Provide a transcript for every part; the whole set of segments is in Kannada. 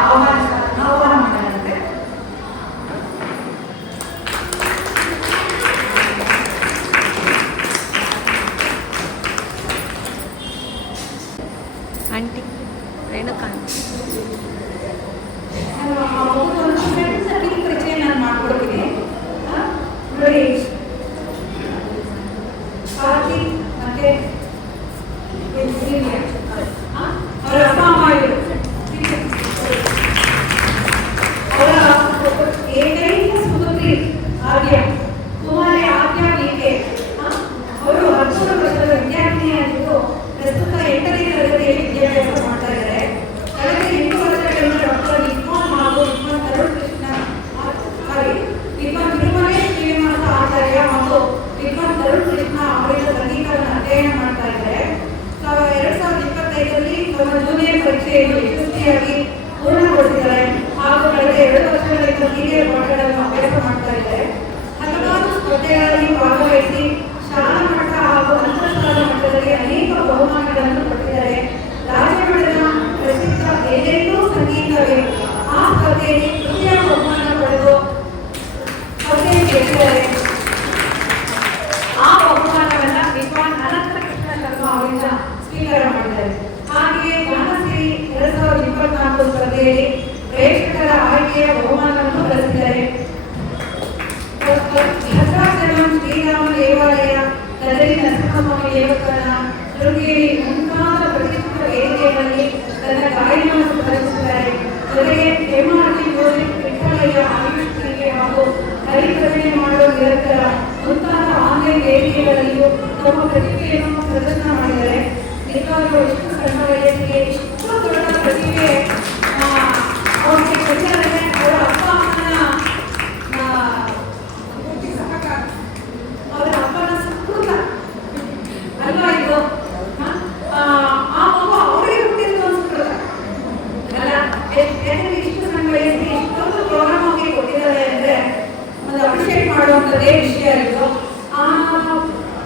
ಆಹ್ವಾನ ಮಾಡಲಾಗುತ್ತೆ. ಆಂಟಿ ರೇಣುಕಾ ಪರಿಚಯ ನಾನು ಮಾಡ್ಕೊಡ್ತೀನಿ. ನೋಡಿ, ಕಾರ್ತಿಕ್ ಮತ್ತೆ ಅವರ ಅಪ್ಪ ಅಮ್ಮ ಇವರು ಅವರ ಏಕೈಕ ಸುಪುತ್ರಿ ಆದ್ಯ ಕುಮಾರಿ ಆದ್ಯ ಗೀತೆ. ಅವರು 13 ವರ್ಷದ ವಿದ್ಯಾರ್ಥಿನಿಯಾಗಿದ್ದು ಪ್ರಸ್ತುತ 8ನೇ ತರಗತಿಯಲ್ಲಿ ವಿದ್ಯಾಭ್ಯಾಸ ಮಾಡ್ತಾ ಇದ್ದಾರೆ. ಕಳೆದ 8 ವರ್ಷಗಳಿಂದ ಡಾಕ್ಟರ್ ವಿದ್ವಾನ್ ಹಾಗೂ ವಿದ್ವಾನ್ ತರುಣ್ ಕೃಷ್ಣ ವಿದ್ವಾನ್ ತಿರುಮಲೆ ಶ್ರೀನಿವಾಸ ಆಚಾರ್ಯ ಮತ್ತು ವಿದ್ವಾನ್ ತರುಣ್ ಕೃಷ್ಣ ಅವರಿಂದ ಸಂಗೀತವನ್ನು ಅಧ್ಯಯನ ಮಾಡ್ತಾ ಇದ್ದಾರೆ. 2025ರಲ್ಲಿ ತಮ್ಮ ಜೂನಿಯರ್ ಪರೀಕ್ಷೆಯನ್ನು ಯಶಸ್ವಿಯಾಗಿ ಪೂರ್ಣಗೊಳಿಸಿದ್ದಾರೆ ಹಾಗೂ ಕಳೆದ 2 ವರ್ಷಗಳಿಂದ ಸೀನಿಯರ್ ಪಾಠಗಳನ್ನು ಅಭ್ಯಾಸ ಮಾಡ್ತಾ ಇದ್ದಾರೆ. ಹಲವಾರು ಸ್ಪರ್ಧೆಗಳಲ್ಲಿ ಭಾಗವಹಿಸಿ ಶಾಲಾ ಮಟ್ಟ ಹಾಗೂ ಅಂತರ್ಶಾಲಾ ಮಟ್ಟದಲ್ಲಿ ಅನೇಕ ಬಹುಮಾನಗಳನ್ನು ಪಡೆದಿದ್ದಾರೆ. ರಾಜ್ಯ ಮಟ್ಟದ ಪ್ರಸಿದ್ಧ ಎಲ್ಲೆಲ್ಲೂ ಸಂಗೀತವೇ ಆ ಸ್ಪರ್ಧೆಯಲ್ಲಿ ತೃತೀಯ ಬಹುಮಾನ ಪಡೆದು ಸ್ಪರ್ಧೆ ಗೆದ್ದಿದ್ದಾರೆ. ಆ ಬಹುಮಾನವನ್ನು ವಿದ್ವಾನ್ ಅನಂತ ಕೃಷ್ಣ ಶರ್ಮಾ ಅವರಿಂದ ಸ್ವೀಕಾರ ಮಾಡಿದ್ದಾರೆ. ಹಾಗೆಯೇ ಗಾನಸಿರಿ 2024 ಸ್ಪರ್ಧೆಯಲ್ಲಿ ಪ್ರೇಕ್ಷಕರ ಆಯ್ಕೆಯ ಬಹುಮಾನವನ್ನು ಗಳಿಸಿದ್ದಾರೆ. ಭದ್ರಾಚಲಂ ಶ್ರೀರಾಮ ದೇವಾಲಯ, ಕದರಿ ನರಸಿಂಹಸ್ವಾಮಿ ದೇವಸ್ಥಾನ, ಶೃಂಗೇರಿ ಮುಂತಾದ ಪ್ರತಿಷ್ಠಿತ ವೇದಿಕೆಗಳಲ್ಲಿ ತನ್ನ ಗಾಯನವನ್ನು ಪ್ರದರ್ಶಿಸಿದ್ದಾರೆ. ಜೊತೆಗೆ ಕೆಮಾರ್ಜಿ ಮ್ಯೂಸಿಕ್, ವಿಠಲಯ್ಯ ಆಯುಷ್ ಕ್ರೀಡೆ ಹಾಗೂ ಹರಿಭಜನೆ ಮಾಡುವ ನಿರಂತರ ಮುಂತಾದ ಆನ್ಲೈನ್ ವೇದಿಕೆಗಳಲ್ಲಿಯೂ ತಮ್ಮ ಪ್ರತಿಭೆಯನ್ನು ಪ್ರದರ್ಶನ ಮಾಡಿದ್ದಾರೆ. ನಿಜವಾಗ್ಲೂ ಎಷ್ಟು ಸಣ್ಣ ವಯಸ್ಸಿಗೆ ಇಷ್ಟು ದೊಡ್ಡ ಪ್ರತಿಭೆ ಅವರಿಗೆ ಕೊಟ್ಟಿದ್ದಾರೆ. ಅವರ ಅಪ್ಪ ಅಮ್ಮನ ಸುಕೃತ ಅಲ್ವಾ ಇದು? ಆ ಮಗು ಅವರಿಗೆ ಹುಟ್ಟಿದ್ದು ಸುಕೃತ ಅಲ್ಲ? ಯಾಕಂದ್ರೆ ಇಷ್ಟು ಸಣ್ಣ ವಯಸ್ಸಿಗೆ ಇಷ್ಟೊಂದು ಪ್ರೋಗ್ರಾಮ್ ಅವರಿಗೆ ಕೊಟ್ಟಿದ್ದಾರೆ ಅಂದ್ರೆ ಒಂದು ಅಪ್ರಿಷಿಯೇಟ್ ಮಾಡುವಂಥದ್ದೇ ವಿಷಯ ಇದು.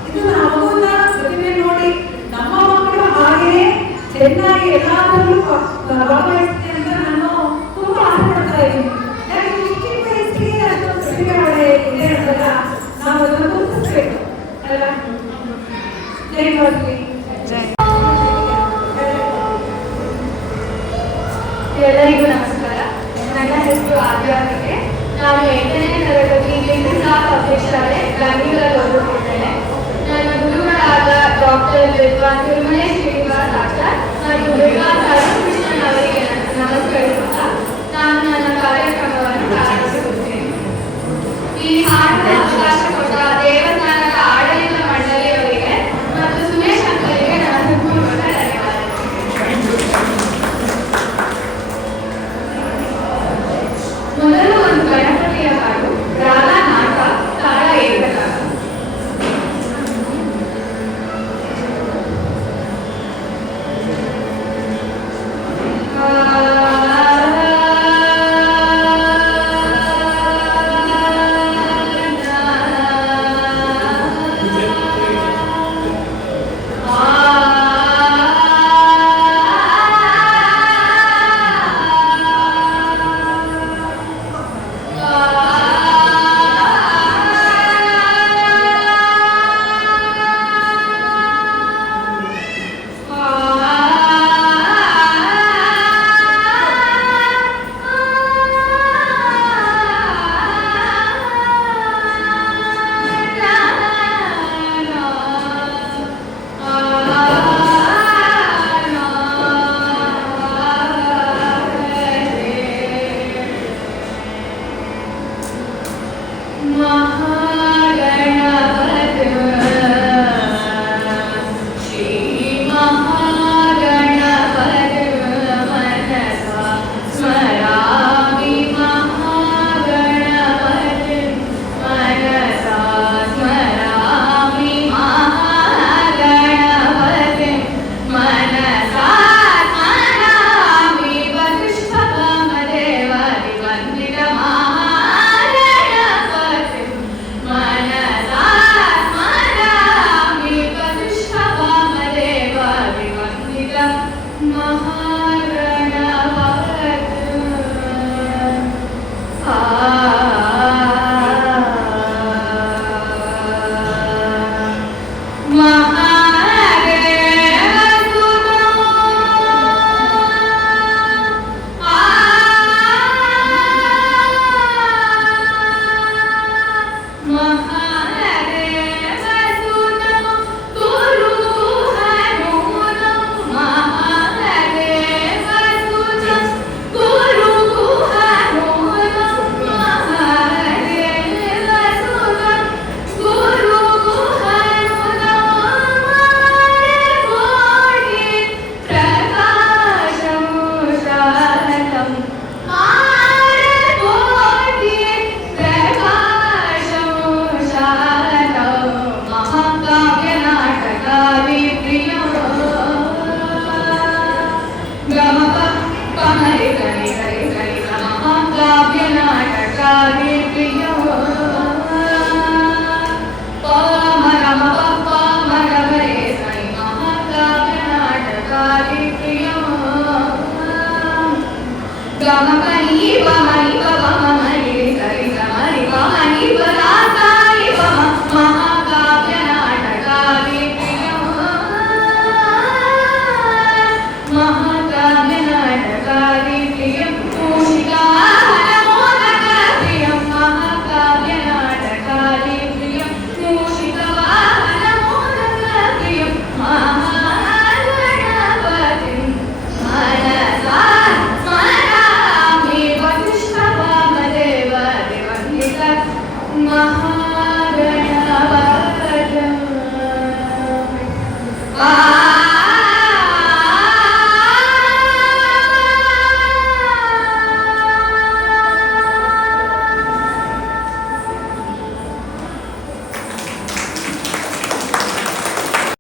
ಇದು ಮಗುವಿನ ಪ್ರತಿಭೆ ನೋಡಿ ನಮ್ಮ ಮಕ್ಕಳು ಹಾಗೆಯೇ ಚೆನ್ನಾಗಿ ಎಲ್ಲಾದ್ರಲ್ಲೂ ಭಾಗವಹಿಸ್ತೀನಿ ಅಂತ ನಾನು ತುಂಬಾ ಆಸೆ ಪಡ್ತಾ ಇದ್ದೀನಿ. ಯಾಕಂದ್ರೆ ಇಷ್ಟು ವಯಸ್ಸಿಗೆ ಅಷ್ಟೊಂದು ಪ್ರತಿಭೆ ಇದೆ ಅಂದಾಗ ನಾವು ಅದನ್ನು ಗುರುತಿಸ್ಬೇಕು ಅಲ್ಲ? ಜೈ ಭಾರತಿ. ಎಲ್ಲರಿಗೂ ನಮಸ್ಕಾರ. ನನ್ನ ಹೆಸರು ಆದ್ಯಾವಿದೆ. ನಾನು 8ನೇ ತರಗತಿ ಲಿಂಗಸಾಬ್ ಪಬ್ಲಿಕ್ ಶಾಲೆ ಬೆಂಗಳೂರಲ್ಲಿ ಓದುತ್ತಿದ್ದೇನೆ. ನನ್ನ ಗುರುಗಳಾದ ಡಾಕ್ಟರ್ ವಿದ್ವಾನ್ ತಿರುಮಲೆ ಶ್ರೀನಿವಾಸ ಆಚಾರ್ ಮತ್ತು ವಿದ್ವಾನ್ ತರುಣ್ ಕೃಷ್ಣನ್ ಅವರಿಗೆ ನಮಸ್ಕರಿಸುತ್ತಾ ನಾನು ನನ್ನ ಕಾರ್ಯಕ್ರಮವನ್ನು ಪ್ರಾರಂಭಿಸುತ್ತೇನೆ. ಈ ಹಾಡಿನ ಅವಕಾಶ ಕೊಟ್ಟ ದೇವಸ್ಥಾನದ ಆಡಳಿತ ಮಂಡಳಿಯವರಿಗೆ ಮತ್ತು ಸುಮೇಶ್ ಅಂಕಲ್ಗೆ ನನ್ನ ಹೃತ್ಪೂರ್ವಕ ಧನ್ಯವಾದಗಳು. ಮೊದಲು ಒಂದು ಗಣಪತಿಯ ಹಾಡು, ರಾಗ ನಾಟ, ತಾಳ ಏಕತಾಳ. ಗಮಪನಿ